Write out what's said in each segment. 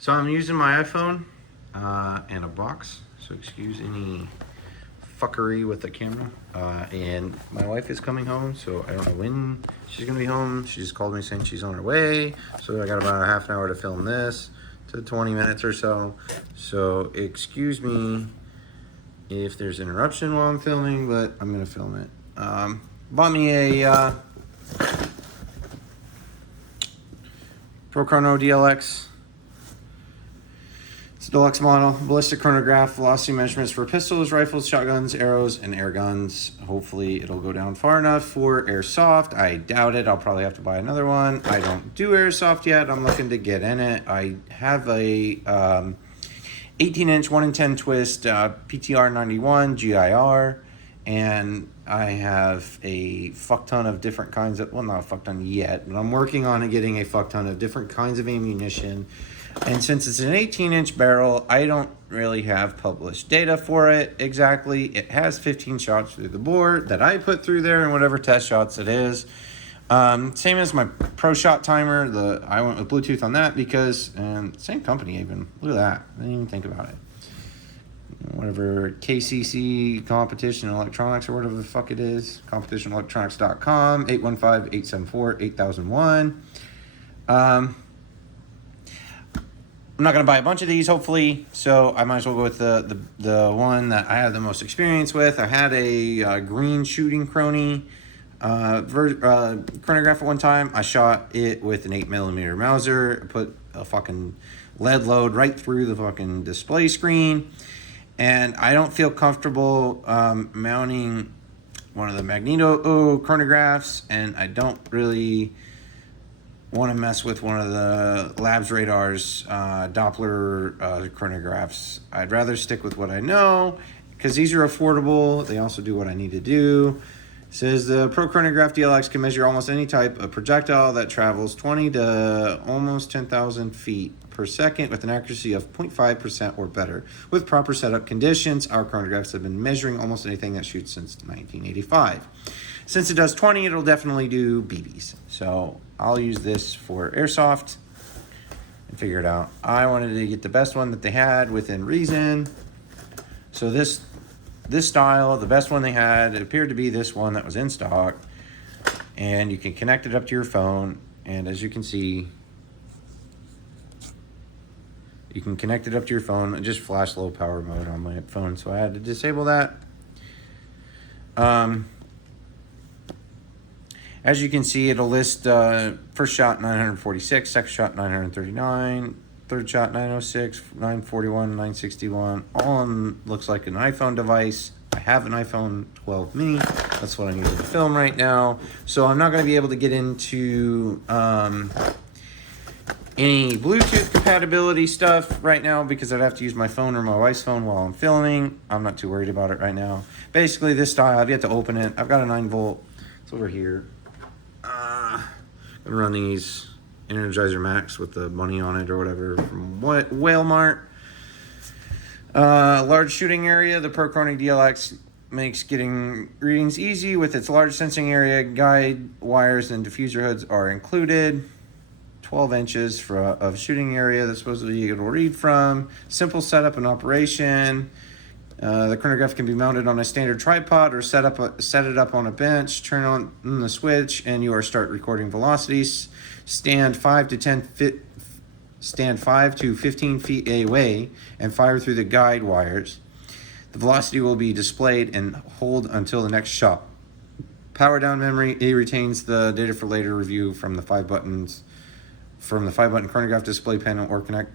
So I'm using my iPhone and a box, so excuse any fuckery with the camera. And my wife is coming home, so I don't know when she's gonna be home. She just called me saying she's on her way, so I got about a half an hour to film this, to 20 minutes or so. So excuse me if there's interruption while I'm filming, but I'm gonna film it. Bought me a ProChrono DLX. It's a deluxe model, ballistic chronograph, velocity measurements for pistols, rifles, shotguns, arrows, and air guns. Hopefully it'll go down far enough for airsoft. I doubt it. I'll probably have to buy another one. I don't do airsoft yet. I'm looking to get in it. I have a 18-inch 1 in 10 twist PTR 91 GIR, and I have a fuck ton of different kinds of, well, not a fuck ton yet, but I'm working on getting a fuck ton of different kinds of ammunition. And since it's an 18-inch barrel, I don't really have published data for it exactly. It has 15 shots through the bore that I put through there and whatever test shots it is. Same as my Pro Shot timer. I went with Bluetooth on that because, same company even. Look at that. I didn't even think about it. Whatever KCC Competition Electronics or whatever the fuck it is. CompetitionElectronics.com, 815-874-8001. I'm not going to buy a bunch of these, hopefully, so I might as well go with the one that I have the most experience with. I had a green shooting chronograph at one time. I shot it with an 8mm Mauser. I put a fucking lead load right through the fucking display screen, and I don't feel comfortable mounting one of the magneto chronographs, and I don't really want to mess with one of the Labs Radar's Doppler chronographs. I'd rather stick with what I know because these are affordable. They also do what I need to do. It says the ProChrono DLX can measure almost any type of projectile that travels 20 to almost 10,000 feet per second with an accuracy of 0.5% or better. With proper setup conditions, our chronographs have been measuring almost anything that shoots since 1985. Since it does 20, it'll definitely do BBs. So I'll use this for airsoft and figure it out. I wanted to get the best one that they had within reason. So this style, the best one they had, it appeared to be this one that was in stock. And you can connect it up to your phone. And as you can see, you can connect it up to your phone and just flash low power mode on my phone. So I had to disable that. As you can see, it'll list first shot 946, second shot 939, third shot 906, 941, 961. All of them looks like an iPhone device. I have an iPhone 12 mini. That's what I'm using to film right now. So I'm not going to be able to get into any Bluetooth compatibility stuff right now because I'd have to use my phone or my wife's phone while I'm filming. I'm not too worried about it right now. Basically, this style, I've yet to open it. I've got a 9-volt. It's over here. I'm running these Energizer Max with the money on it or whatever from Walmart. Large shooting area. The ProChrono DLX makes getting readings easy with its large sensing area. Guide wires and diffuser hoods are included. 12 inches of shooting area that supposedly it'll read from. Simple setup and operation. The chronograph can be mounted on a standard tripod or set it up on a bench. Turn on the switch and you start recording velocities. Stand 5 to 15 feet away and fire through the guide wires. The velocity will be displayed and hold until the next shot. Power down memory. It retains the data for later review from the 5-button chronograph display panel or connect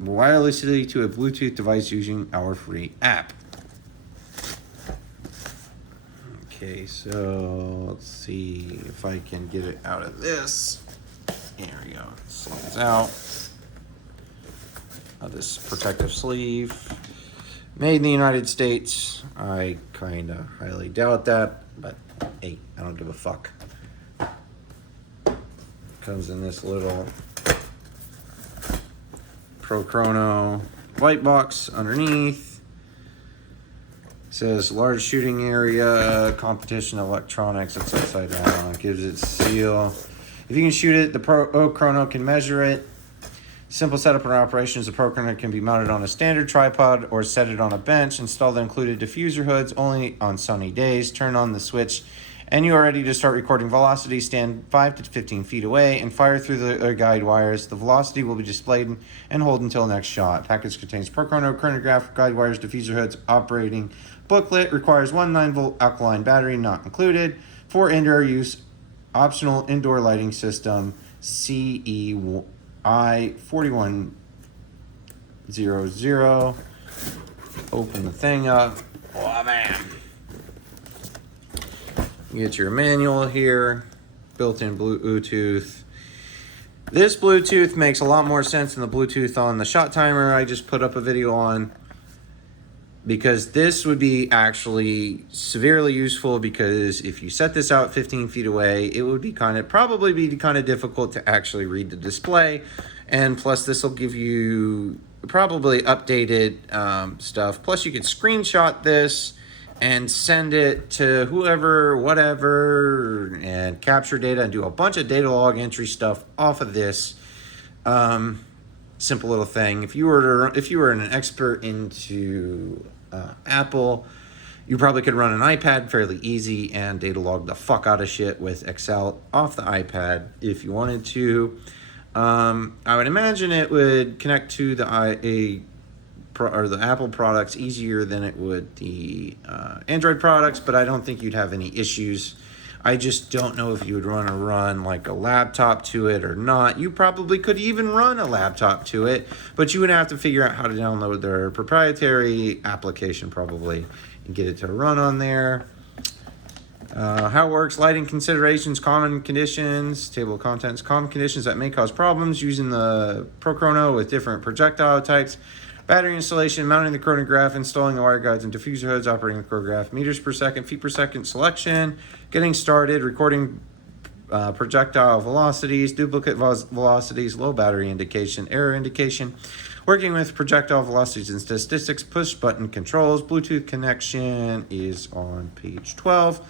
wirelessly to a Bluetooth device using our free app. Okay, so let's see if I can get it out of this. There we go. Slides out of this protective sleeve. Made in the United States. I kind of highly doubt that, but hey, I don't give a fuck. Comes in this little ProChrono white box underneath. Says large shooting area, competition electronics. It's upside down. It gives it seal. If you can shoot it, the ProChrono can measure it. Simple setup and operations. The ProChrono can be mounted on a standard tripod or set it on a bench. Install the included diffuser hoods only on sunny days. Turn on the switch and you are ready to start recording velocity. Stand 5 to 15 feet away and fire through the guide wires. The velocity will be displayed and hold until next shot. Package contains ProChrono, chronograph, guide wires, diffuser hoods, operating booklet. Requires one 9-volt alkaline battery, not included. For indoor use, optional indoor lighting system, CEI 4100. Open the thing up. Oh, man. You get your manual here, built-in Bluetooth. This Bluetooth makes a lot more sense than the Bluetooth on the shot timer I just put up a video on, because this would be actually severely useful, because if you set this out 15 feet away, it would be probably be kind of difficult to actually read the display. And plus this will give you probably updated stuff. Plus you could screenshot this and send it to whoever, whatever, and capture data and do a bunch of data log entry stuff off of this simple little thing. If you were an expert into Apple, you probably could run an iPad fairly easy and data log the fuck out of shit with Excel off the iPad if you wanted to. I would imagine it would connect to the Apple products easier than it would the Android products, but I don't think you'd have any issues. I just don't know if you would run like a laptop to it or not. You probably could even run a laptop to it, but you would have to figure out how to download their proprietary application probably and get it to run on there. How it works: lighting considerations, common conditions, table of contents, common conditions that may cause problems using the ProChrono with different projectile types. Battery installation, mounting the chronograph, installing the wire guides and diffuser hoods, operating the chronograph, meters per second, feet per second selection, getting started, recording projectile velocities, duplicate velocities, low battery indication, error indication, working with projectile velocities and statistics, push button controls. Bluetooth connection is on page 12.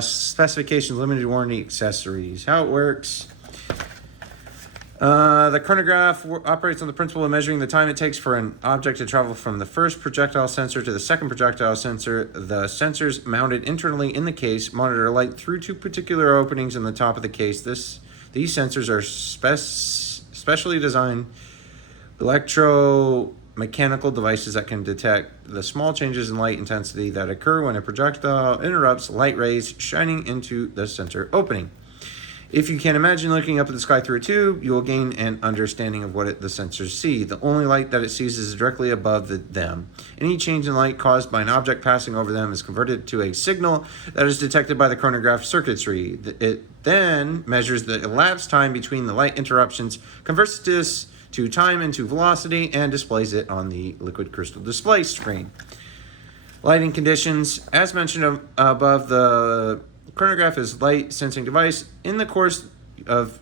Specifications, limited warranty, accessories. How it works. The chronograph operates on the principle of measuring the time it takes for an object to travel from the first projectile sensor to the second projectile sensor. The sensors mounted internally in the case monitor light through two particular openings in the top of the case. These sensors are specially designed electromechanical devices that can detect the small changes in light intensity that occur when a projectile interrupts light rays shining into the sensor opening. If you can imagine looking up at the sky through a tube, you will gain an understanding of what the sensors see. The only light that it sees is directly above them. Any change in light caused by an object passing over them is converted to a signal that is detected by the chronograph circuitry. It then measures the elapsed time between the light interruptions, converts this to time into velocity, and displays it on the liquid crystal display screen. Lighting conditions. As mentioned above, the chronograph is light sensing device. In the course of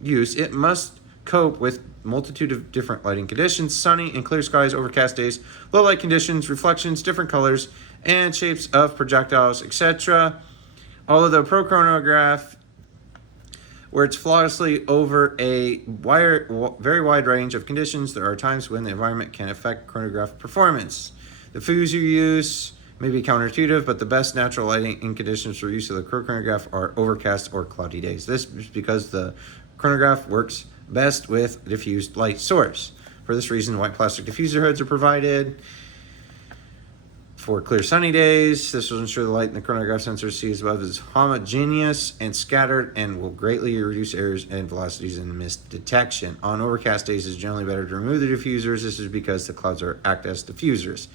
use, it must cope with multitude of different lighting conditions: sunny and clear skies, overcast days, low light conditions, reflections, different colors and shapes of projectiles, etc. Although the ProChronograph works flawlessly over a very wide range of conditions, there are times when the environment can affect chronograph performance. The diffuser use may be counterintuitive, but the best natural lighting conditions for use of the chronograph are overcast or cloudy days. This is because the chronograph works best with a diffused light source. For this reason, white plastic diffuser hoods are provided. For clear sunny days, this will ensure the light in the chronograph sensor sees above is homogeneous and scattered and will greatly reduce errors and velocities in mist detection. On overcast days, it's generally better to remove the diffusers. This is because the clouds act as diffusers.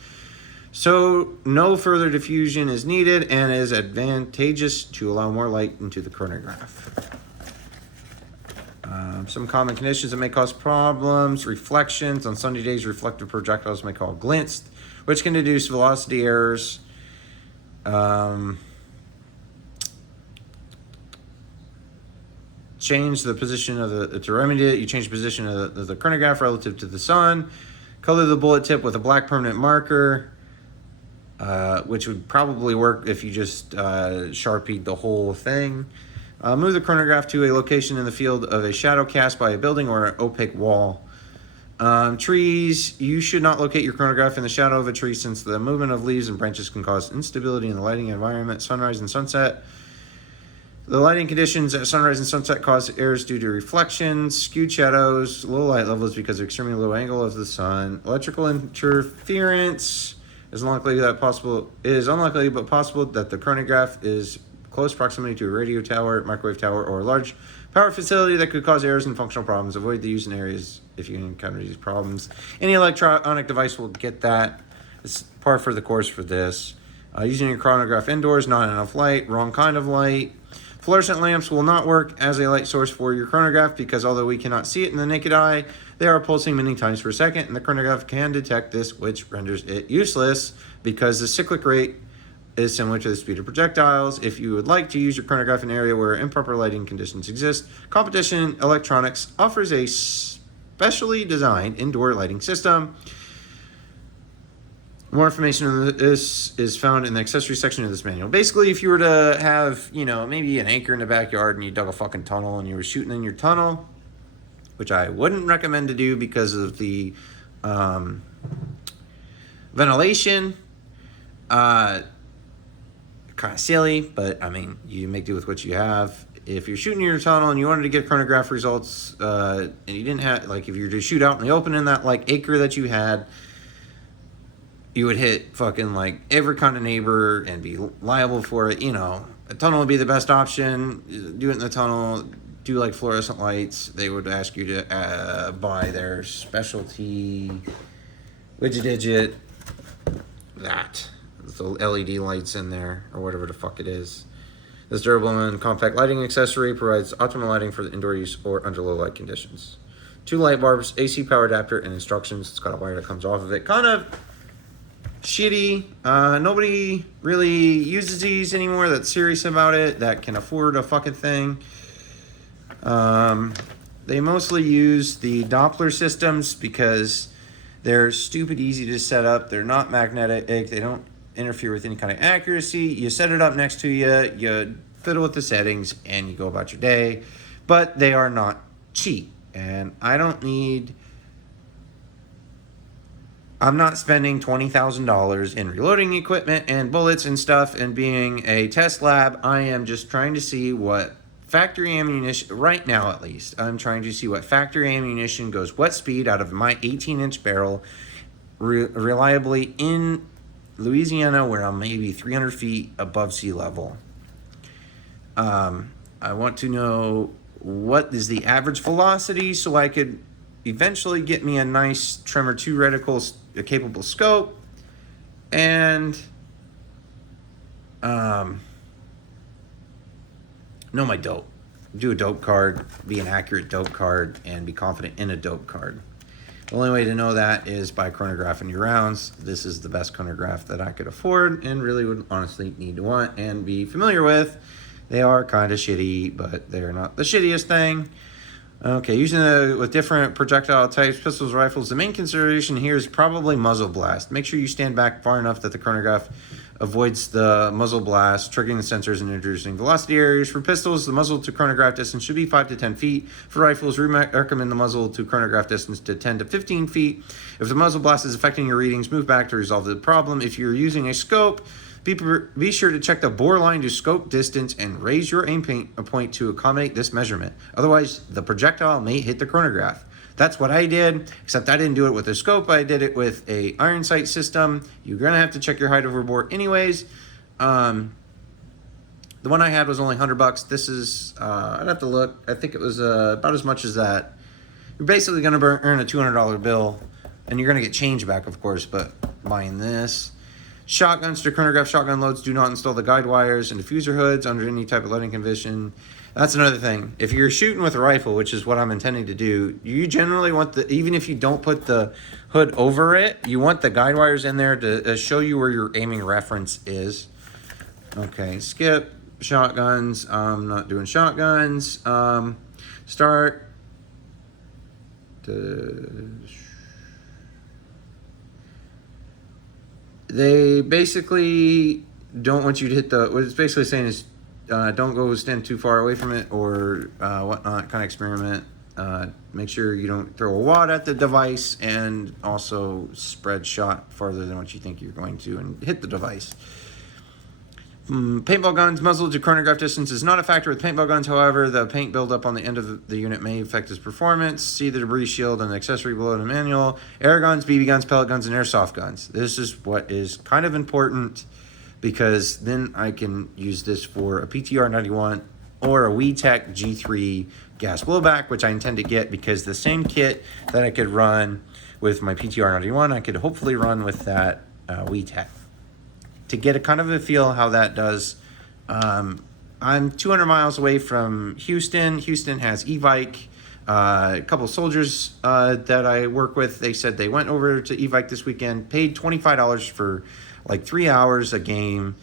So no further diffusion is needed and is advantageous to allow more light into the chronograph. Some common conditions that may cause problems: reflections. On sunny days, reflective projectiles may cause glints, which can induce velocity errors. Change the position of to remedy it, you change the position of the chronograph relative to the sun. Color the bullet tip with a black permanent marker, which would probably work if you just Sharpied the whole thing. Move the chronograph to a location in the field of a shadow cast by a building or an opaque wall. Trees, you should not locate your chronograph in the shadow of a tree since the movement of leaves and branches can cause instability in the lighting environment. Sunrise and sunset. The lighting conditions at sunrise and sunset cause errors due to reflections, skewed shadows, low light levels because of extremely low angle of the sun. Electrical interference is unlikely but possible that the chronograph is close proximity to a radio tower, microwave tower, or a large power facility that could cause errors and functional problems. Avoid the use in areas if you encounter these problems. Any electronic device will get that. It's par for the course for this. Using your chronograph indoors, not enough light, wrong kind of light. Fluorescent lamps will not work as a light source for your chronograph because although we cannot see it in the naked eye, they are pulsing many times per second, and the chronograph can detect this, which renders it useless because the cyclic rate is similar to the speed of projectiles. If you would like to use your chronograph in an area where improper lighting conditions exist, Competition Electronics offers a specially designed indoor lighting system. More information on this is found in the accessory section of this manual. Basically, if you were to have, maybe an acre in the backyard and you dug a fucking tunnel and you were shooting in your tunnel, which I wouldn't recommend to do because of the ventilation, kind of silly, but I mean, you make do with what you have. If you're shooting in your tunnel and you wanted to get chronograph results, and you didn't have, if you were to shoot out in the open in that, acre that you had, you would hit fucking every kind of neighbor and be liable for it. A tunnel would be the best option. Do it in the tunnel. Do fluorescent lights. They would ask you to buy their specialty widget that the LED lights in there or whatever the fuck it is. This durable and compact lighting accessory provides optimal lighting for the indoor use or under low light conditions. 2 light bulbs, AC power adapter, and instructions. It's got a wire that comes off of it. Kind of shitty. Nobody really uses these anymore that's serious about it, that can afford a fucking thing. They mostly use the Doppler systems because they're stupid easy to set up. They're not magnetic. They don't interfere with any kind of accuracy. You set it up next to you, you fiddle with the settings, and you go about your day. But they are not cheap. And I'm not spending $20,000 in reloading equipment and bullets and stuff and being a test lab. I am just trying to see what factory ammunition, right now at least, I'm trying to see what factory ammunition goes what speed out of my 18-inch barrel reliably in Louisiana, where I'm maybe 300 feet above sea level. I want to know what is the average velocity so I could eventually get me a nice Tremor 2 reticle capable scope and know my dope. Do a dope card, be an accurate dope card, and be confident in a dope card. The only way to know that is by chronographing your rounds. This is the best chronograph that I could afford and really would honestly need to want and be familiar with. They are kind of shitty, but they're not the shittiest thing. Okay, using with different projectile types, pistols, rifles, the main consideration here is probably muzzle blast. Make sure you stand back far enough that the chronograph avoids the muzzle blast, triggering the sensors and introducing velocity areas. For pistols, the muzzle to chronograph distance should be 5 to 10 feet. For rifles, we recommend the muzzle to chronograph distance to 10 to 15 feet. If the muzzle blast is affecting your readings, move back to resolve the problem. If you're using a scope, be sure to check the bore line to scope distance and raise your aim point to accommodate this measurement. Otherwise, the projectile may hit the chronograph. That's what I did, except I didn't do it with a scope. I did it with a iron sight system. You're going to have to check your height over bore anyways. The one I had was only $100. This is, I'd have to look. I think it was about as much as that. You're basically going to earn a $200 bill, and you're going to get change back, of course, but buying this. Shotguns to chronograph shotgun loads do not install the guide wires and diffuser hoods under any type of lighting condition. That's another thing. If you're shooting with a rifle, which is what I'm intending to do, you generally want even if you don't put the hood over it, you want the guide wires in there to show you where your aiming reference is. Okay, skip shotguns. I'm not doing shotguns. Start to... They basically don't want you to hit what it's basically saying is don't go stand too far away from it or whatnot. Kind of experiment. Make sure you don't throw a wad at the device, and also spread shot farther than what you think you're going to and hit the device. Paintball guns, muzzle to chronograph distance is not a factor with paintball guns. However, the paint buildup on the end of the unit may affect its performance. See the debris shield and the accessory below in the manual. Air guns, BB guns, pellet guns, and airsoft guns. This is what is kind of important, because then I can use this for a PTR 91 or a WeTech G3 gas blowback, which I intend to get, because the same kit that I could run with my PTR 91, I could hopefully run with that WeTech. To get a kind of a feel how that does, I'm 200 miles away from Houston. Houston has Evike. A couple of soldiers that I work with, they said they went over to Evike this weekend, paid $25 for like 3 hours a game,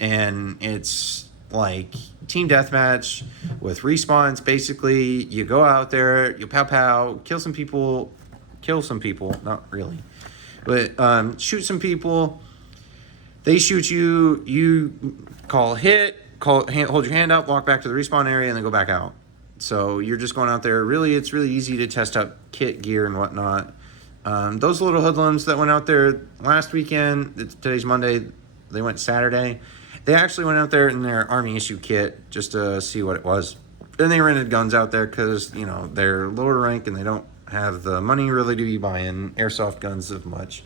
and it's like team deathmatch with respawns. Basically, you go out there, you pow pow, kill some people, not really, but shoot some people. They shoot you, you call hit, hold your hand up, walk back to the respawn area, and then go back out. So you're just going out there. Really, it's really easy to test out kit, gear, and whatnot. Those little hoodlums that went out there last weekend, today's Monday, they went Saturday. They actually went out there in their Army issue kit just to see what it was. And they rented guns out there because, you know, they're lower rank and they don't have the money really to be buying airsoft guns as much.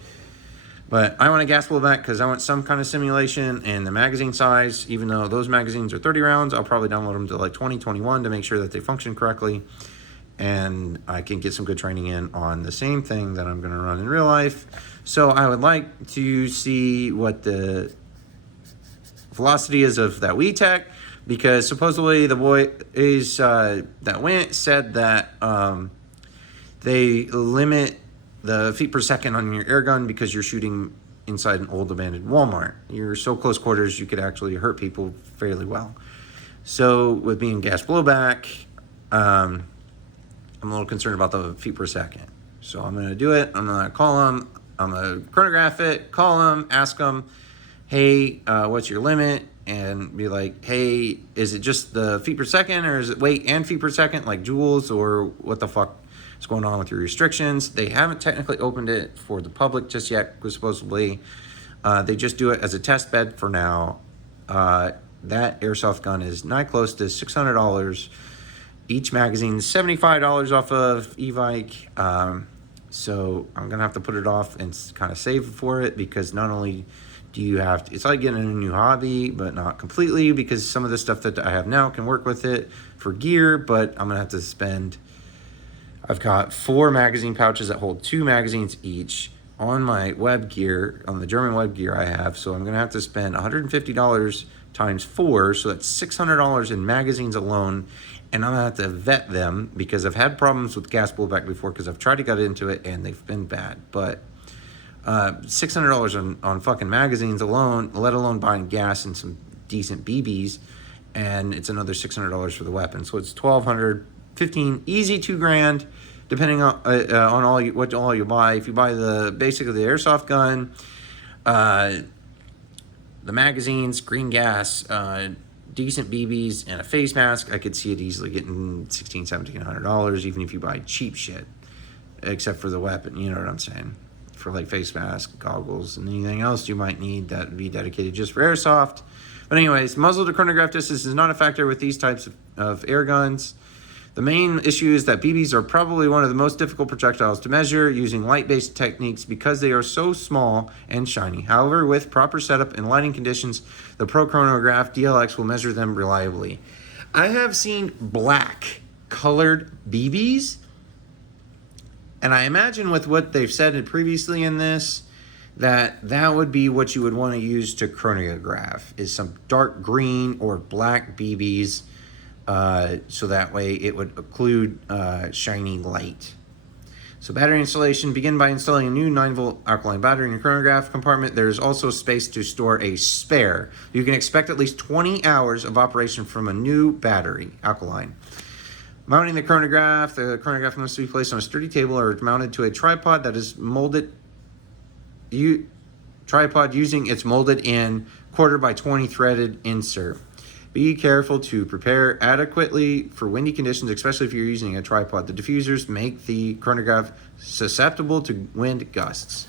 But I want a gas blowback because I want some kind of simulation, and the magazine size, even though those magazines are 30 rounds, I'll probably download them to like 20, 21 to make sure that they function correctly. And I can get some good training in on the same thing that I'm going to run in real life. So I would like to see what the velocity is of that WeTech, because supposedly the boys that went said that they limit the feet per second on your air gun because you're shooting inside an old abandoned Walmart. You're so close quarters, you could actually hurt people fairly well. So with being gas blowback, I'm a little concerned about the feet per second. So I'm going to do it. I'm going to call them. I'm going to chronograph it, call them, ask them, hey, what's your limit? And be like, hey, is it just the feet per second, or is it weight and feet per second, like joules, or what the fuck is going on with your restrictions? They haven't technically opened it for the public just yet, because supposedly they just do it as a test bed for now. That airsoft gun is not close to $600. Each magazine is $75 off of Evike. So I'm going to have to put it off and kind of save for it, because not only do you have to, it's like getting a new hobby, but not completely, because some of the stuff that I have now can work with it for gear, but I'm going to have to spend, I've got 4 magazine pouches that hold 2 magazines each on my web gear, on the German web gear I have. So I'm going to have to spend $150 times 4. So that's $600 in magazines alone. And I'm going to have to vet them, because I've had problems with gas blowback before, because I've tried to get into it and they've been bad. But $600 on fucking magazines alone, let alone buying gas and some decent BBs, and it's another $600 for the weapon. So it's $1,200, $1,500, easy $2,000, depending on what all you buy. If you buy basically the airsoft gun, the magazines, green gas, decent BBs, and a face mask, I could see it easily getting $1,600, $1,700, even if you buy cheap shit, except for the weapon. You know what I'm saying? For like face mask, goggles, and anything else you might need that would be dedicated just for airsoft. But anyways, muzzle to chronograph distance is not a factor with these types of air guns. The main issue is that BBs are probably one of the most difficult projectiles to measure using light-based techniques, because they are so small and shiny. However, with proper setup and lighting conditions, the ProChrono DLX will measure them reliably. I have seen black colored BBs, and I imagine with what they've said previously in this, that would be what you would want to use to chronograph, is some dark green or black BBs, so that way it would occlude shiny light. So battery installation, begin by installing a new 9-volt alkaline battery in your chronograph compartment. There's also space to store a spare. You can expect at least 20 hours of operation from a new battery, alkaline. Mounting the chronograph must be placed on a sturdy table or mounted to a tripod that is molded. Tripod using its molded in 1/4 by 20 threaded insert. Be careful to prepare adequately for windy conditions, especially if you're using a tripod. The diffusers make the chronograph susceptible to wind gusts.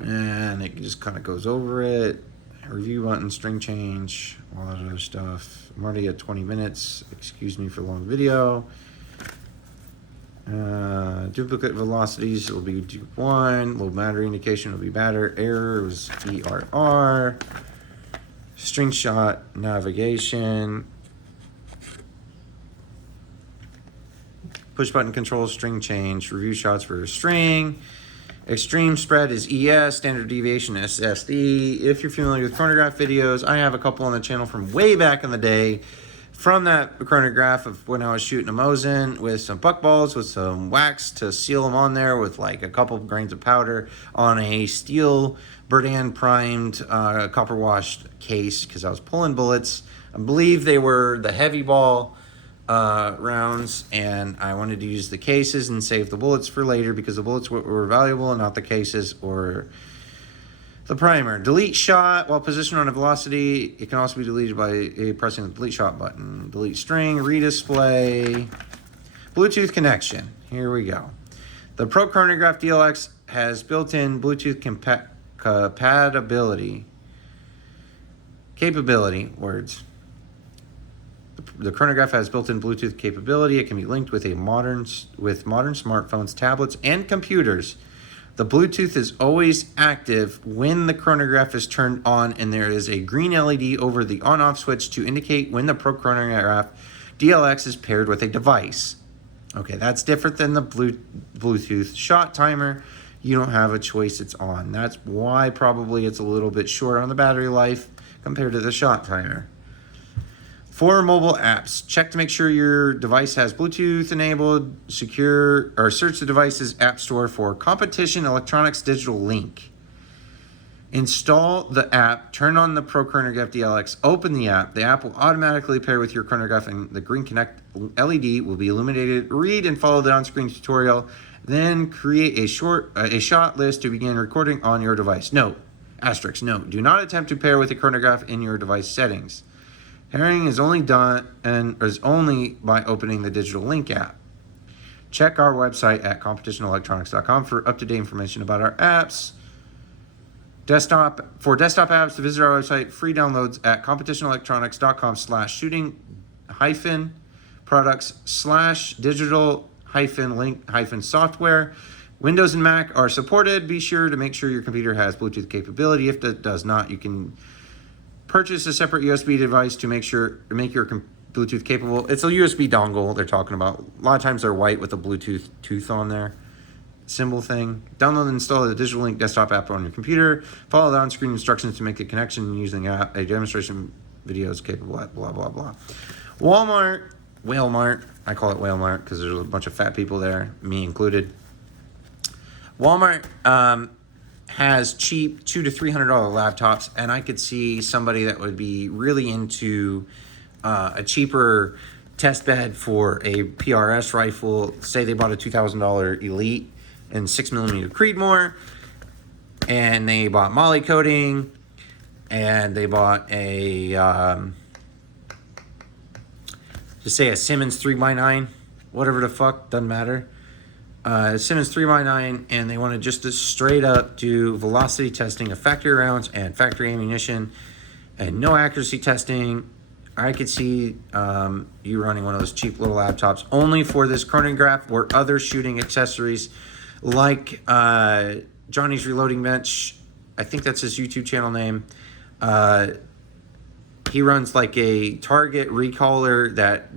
And it just kind of goes over it. Review button, string change, all that other stuff. I'm already at 20 minutes. Excuse me for long video. Duplicate velocities will be 1. Low battery indication will be batter. Error was ERR. String shot navigation. Push button control, string change. Review shots for string. Extreme spread is ES, standard deviation is SD. If you're familiar with chronograph videos, I have a couple on the channel from way back in the day from that chronograph of when I was shooting a Mosin with some buckballs with some wax to seal them on there with like a couple of grains of powder on a steel Berdan primed copper washed case because I was pulling bullets. I believe they were the heavy ball rounds, and I wanted to use the cases and save the bullets for later because the bullets were valuable and not the cases or the primer. Delete shot while positioned on a velocity. It can also be deleted by pressing the delete shot button. Delete string, redisplay, Bluetooth connection. Here we go. The ProChrono DLX has built-in Bluetooth capability. The chronograph has built-in Bluetooth capability. It can be linked with modern smartphones, tablets, and computers. The Bluetooth is always active when the chronograph is turned on, and there is a green LED over the on-off switch to indicate when the ProChrono DLX is paired with a device. Okay, that's different than the Bluetooth shot timer. You don't have a choice, it's on. That's why probably it's a little bit short on the battery life compared to the shot timer. For mobile apps, check to make sure your device has Bluetooth enabled. Secure or search the device's app store for Competition Electronics Digital Link. Install the app, turn on the ProChrono DLX, open the app. The app will automatically pair with your chronograph and the green connect LED will be illuminated. Read and follow the on-screen tutorial. Then create a shot list to begin recording on your device. Note, asterisk, note, do not attempt to pair with a chronograph in your device settings. Pairing is only done and is only by opening the Digital Link app. Check our website at competitionelectronics.com for up-to-date information about our apps. For desktop apps, to visit our website, free downloads at competitionelectronics.com/shooting-products/digital-link-software. Windows and Mac are supported. Be sure to make sure your computer has Bluetooth capability. If it does not, you can purchase a separate USB device to make your Bluetooth capable. It's a USB dongle they're talking about. A lot of times they're white with a Bluetooth tooth on there. Symbol thing. Download and install the Digital Link desktop app on your computer. Follow the on-screen instructions to make the connection using the app. A demonstration video is capable at blah, blah, blah. Walmart. I call it Walmart because there's a bunch of fat people there, me included. Walmart has cheap $200 to $300 laptops, and I could see somebody that would be really into a cheaper test bed for a PRS rifle. Say they bought a $2,000 Elite and 6mm Creedmoor, and they bought Molly coating, and they bought a just say a Simmons 3x9, whatever the fuck, doesn't matter. Simmons 3x9, and they want to just straight up do velocity testing of factory rounds and factory ammunition and no accuracy testing. I could see you running one of those cheap little laptops only for this chronograph or other shooting accessories like Johnny's Reloading Bench. I think that's his YouTube channel name. He runs like a target recaller that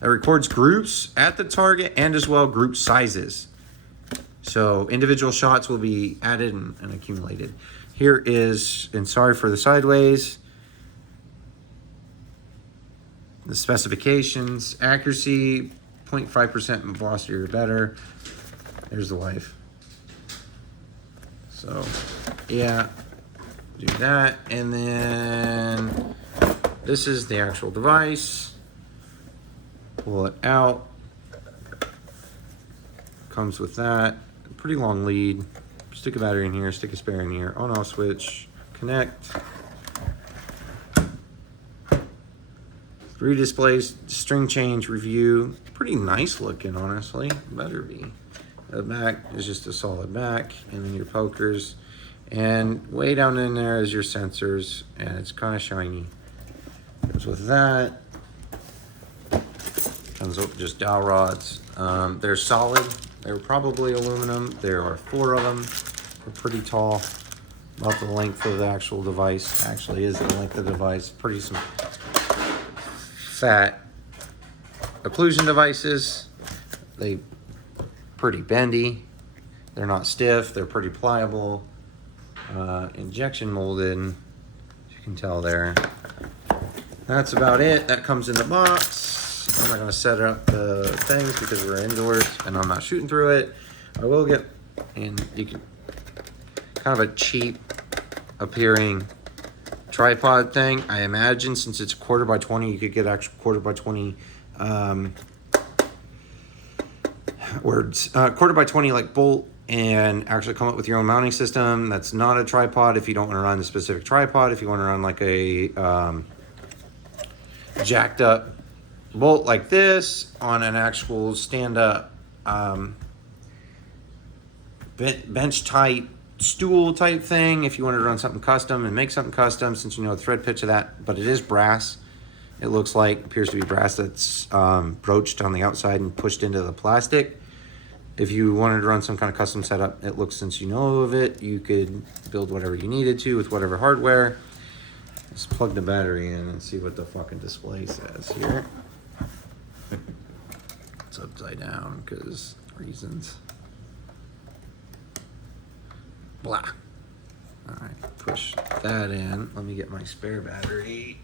records groups at the target and as well group sizes. So individual shots will be added and accumulated. Here is, and sorry for the sideways, the specifications. Accuracy, 0.5% velocity or better. There's the life. So, yeah, do that. And then this is the actual device. Pull it out. Comes with that. Pretty long lead. Stick a battery in here, stick a spare in here. On-off switch. Connect. 3 displays, string change review. Pretty nice looking, honestly. Better be. The back is just a solid back, and then your pokers. And way down in there is your sensors, and it's kind of shiny. Goes with that. Comes with just dowel rods. They're solid. They're probably aluminum. There are 4 of them. They're pretty tall. About the length of the actual device. Actually is the length of the device. Pretty some fat occlusion devices. They pretty bendy. They're not stiff. They're pretty pliable. Injection molded. As you can tell there. That's about it. That comes in the box. I'm not going to set up the things because we're indoors and I'm not shooting through it. I will get, and you can, kind of a cheap appearing tripod thing. I imagine since it's 1/4x20, you could get actual 1/4x20 words, 1/4x20 like bolt, and actually come up with your own mounting system. That's not a tripod if you don't want to run the specific tripod. If you want to run like a jacked up bolt like this on an actual stand up bench type stool type thing, if you wanted to run something custom and make something custom, since you know the thread pitch of that, but it is brass. It looks like, appears to be brass that's broached on the outside and pushed into the plastic. If you wanted to run some kind of custom setup, it looks, since you know of it, you could build whatever you needed to with whatever hardware. Let's plug the battery in and see what the fucking display says here. It's upside down because reasons. Blah. All right, push that in. Let me get my spare battery.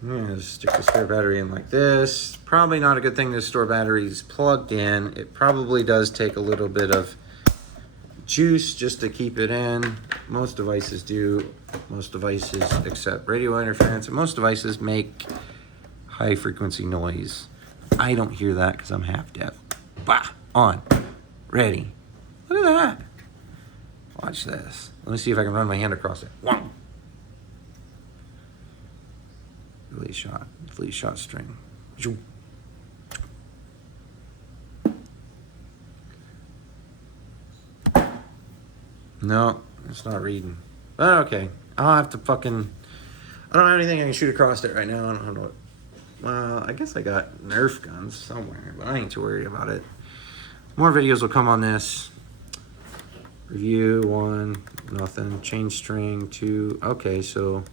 I'm gonna stick the spare battery in like this. Probably not a good thing to store batteries plugged in. It probably does take a little bit of juice just to keep it in. Most devices do. Most devices accept radio interference, and most devices make high frequency noise. I don't hear that because I'm half deaf. Bah, on. Ready. Look at that. Watch this. Let me see if I can run my hand across it. One. Fleet shot string. No, it's not reading. Oh, okay. I'll have to fucking... I don't have anything I can shoot across it right now. I don't know what... Well, I guess I got Nerf guns somewhere, but I ain't too worried about it. More videos will come on this. Review 1, nothing. Change string 2. Okay, so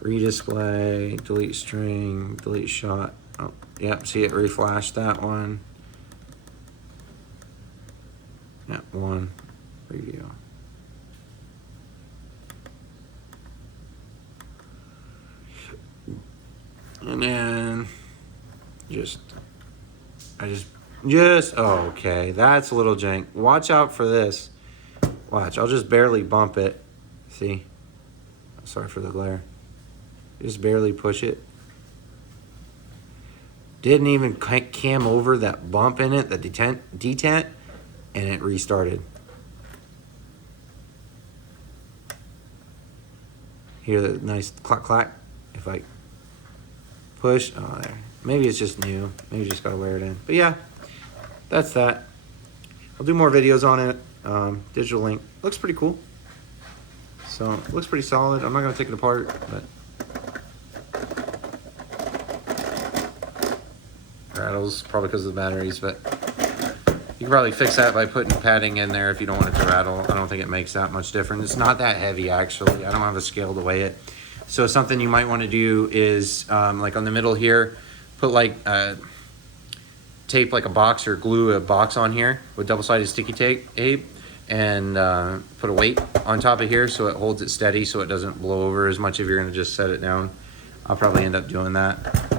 redisplay, delete string, delete shot. Oh, yep, see it reflashed that one. Yep, 1. Review. And then oh, okay, that's a little jank. Watch out for this. Watch, I'll just barely bump it. See? Sorry for the glare. Just barely push it. Didn't even cam over that bump in it, the detent, and it restarted. Hear the nice clack clack? If I push, oh there. Maybe it's just new. Maybe you just gotta wear it in. But yeah, that's that. I'll do more videos on it. Digital link. Looks pretty cool. So, it looks pretty solid. I'm not gonna take it apart, but rattles, probably because of the batteries, but you can probably fix that by putting padding in there if you don't want it to rattle. I don't think it makes that much difference. It's not that heavy, actually. I don't have a scale to weigh it. So something you might want to do is, like on the middle here, put like tape like a box or glue a box on here with double-sided sticky tape and put a weight on top of here so it holds it steady so it doesn't blow over as much if you're going to just set it down. I'll probably end up doing that.